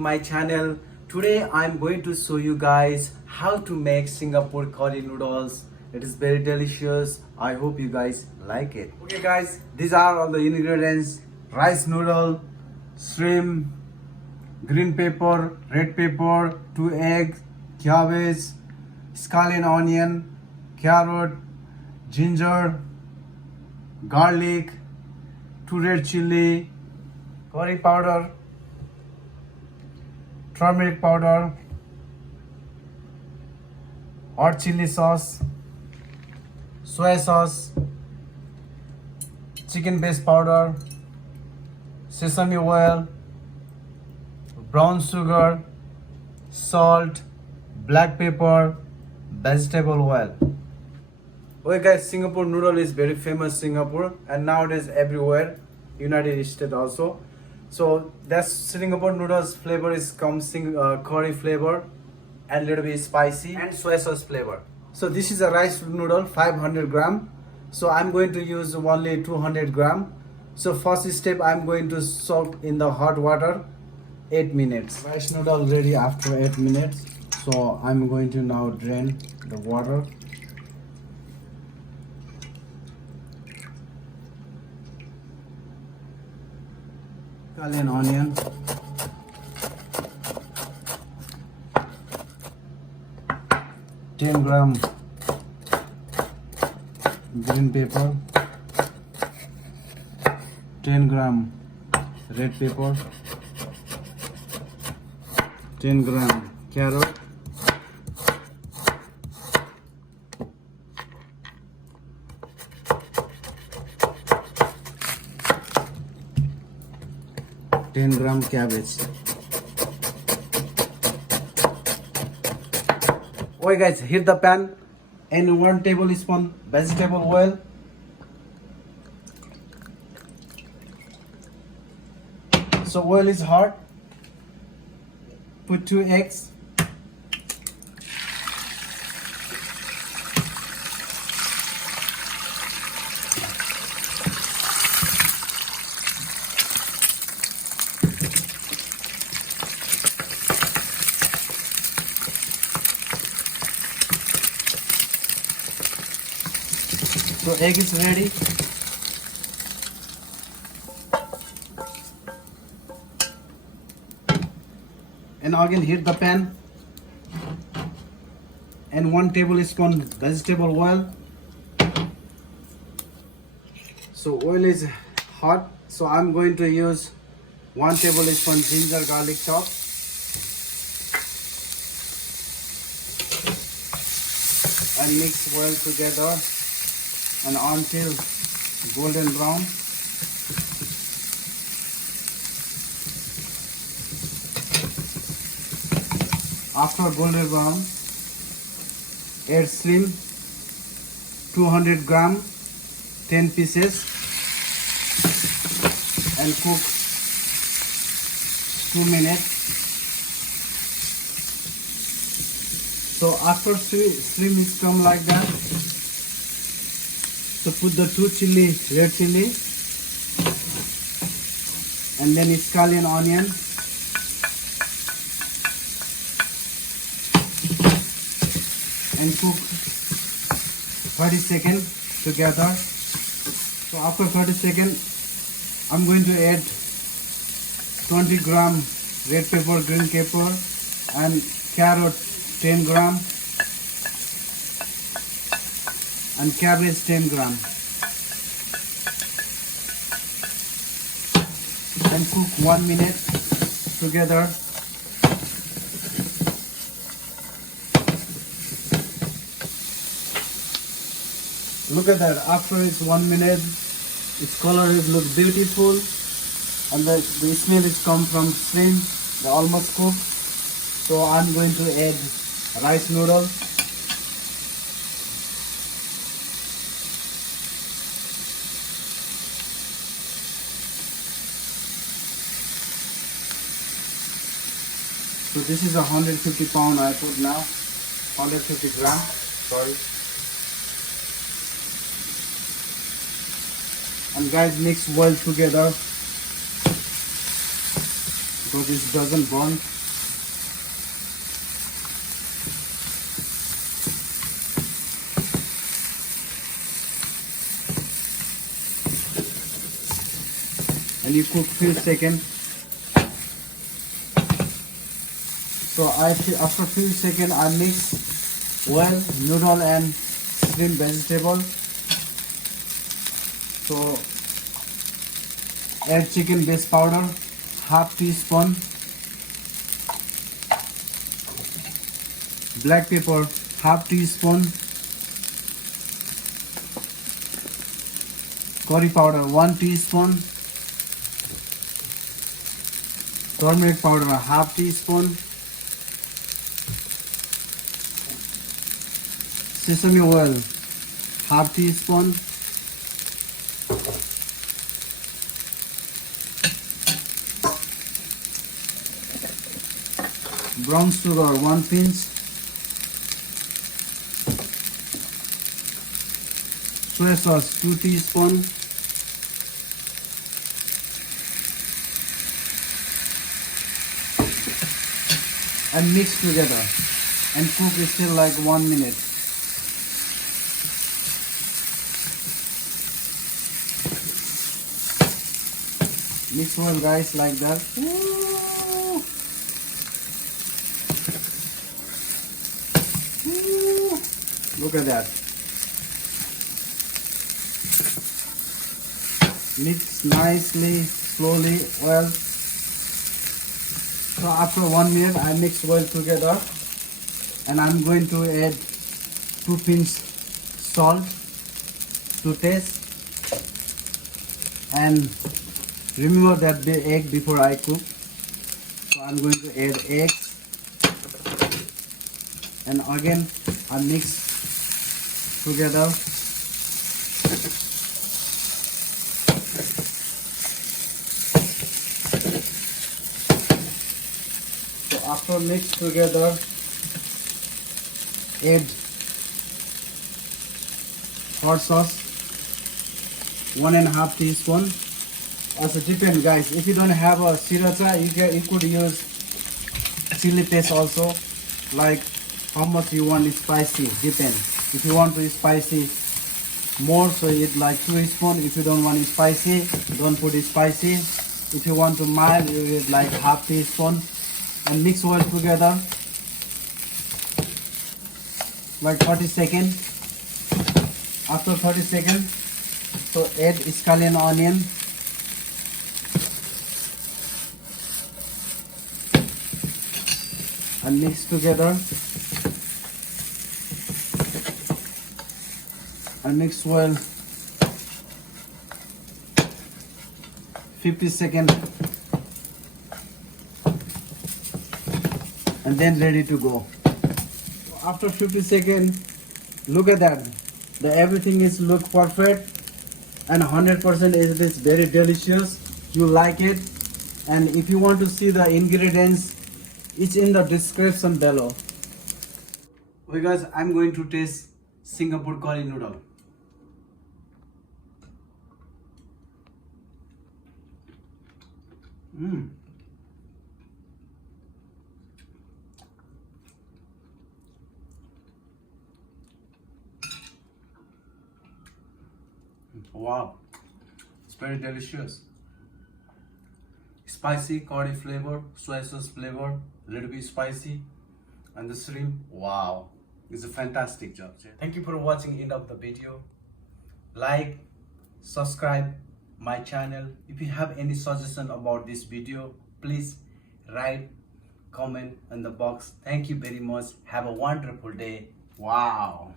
my channel. Today I'm going to show you guys how to make Singapore curry noodles. It is very delicious. I hope you guys like it. Okay guys, these are all the ingredients: rice noodle, shrimp, green pepper, red pepper, 2 eggs, cabbage, scallion onion, carrot, ginger, garlic, 2 red chili, curry powder, turmeric powder, hot chili sauce, soya sauce, chicken base powder, sesame oil, brown sugar, salt, black pepper, vegetable oil. Okay guys, Singapore noodle is very famous in Singapore and nowadays everywhere, United States also. So that's Singapore noodles flavor is curry flavor and little bit spicy and soy sauce flavor. So this is a rice noodle 500 gram. So I'm going to use only 200 gram. So first step, I'm going to soak in the hot water 8 minutes. Rice noodle ready after 8 minutes. So I'm going to now drain the water. Scallion onion, gram green pepper, 10 gram red pepper, 10 gram carrot, 10 gram cabbage. Okay guys, heat the pan and 1 tablespoon vegetable oil. So oil is hot. Put 2 eggs. So egg is ready. And again heat the pan and 1 tablespoon vegetable oil. So oil is hot, so I'm going to use 1 tablespoon ginger garlic chop. And mix well together and until golden brown. After golden brown, add shrimp 200 gram, 10 pieces, and cook 2 minutes. So after shrimp is come like that, so put the 2 red chili, and then scallion onion, and cook 30 seconds together. So after 30 seconds, I'm going to add 20 gram red pepper, green pepper, and carrot 10 gram. And cabbage 10 gram, and cook 1 minute together. Look at that, after it's 1 minute, its color is look beautiful and the smell is come from shrimp, they almost cooked. So I'm going to add rice noodle. So this is 150 pound I put now, 150 gram, sorry. And guys, mix well together. so this doesn't burn. And you cook few seconds. So after few seconds I mix well noodle and shrimp vegetable. So add chicken base powder, half teaspoon, black pepper, half teaspoon, curry powder, 1 teaspoon, turmeric powder, half teaspoon, sesame oil, half teaspoon, brown sugar, 1 pinch, soya sauce, 2 teaspoon, and mix together and cook it still like 1 minute. Mix well guys like that. Woo! Woo! Look at that. Mix nicely, slowly, well. So after 1 minute I mix well together and I'm going to add 2 pinch salt to taste, and remember that the egg before I cook. So I'm going to add eggs and again I mix together. So after mix together, add hot sauce, 1.5 teaspoon. Also depend guys, if you don't have a sriracha, you could use chili paste also, like how much you want it spicy, depend. If you want to spicy more, so eat like 2 spoon. If you don't want it spicy, don't put it spicy. If you want to mild, you eat like half teaspoon and mix well together like 30 seconds. After 30 seconds, so add scallion onion, and mix together and mix well 50 seconds and then ready to go. After 50 seconds, look at that, everything is look perfect and 100% it is very delicious. You like it, and if you want to see the ingredients, it's in the description below. Okay guys, I'm going to taste Singapore curry noodle. Wow, it's very delicious. Spicy curry flavor, soy sauce flavor, little bit spicy, and the shrimp. Wow, it's a fantastic job. Thank you for watching end of the video. Like, subscribe my channel. If you have any suggestion about this video, please write comment in the box. Thank you very much. Have a wonderful day. Wow.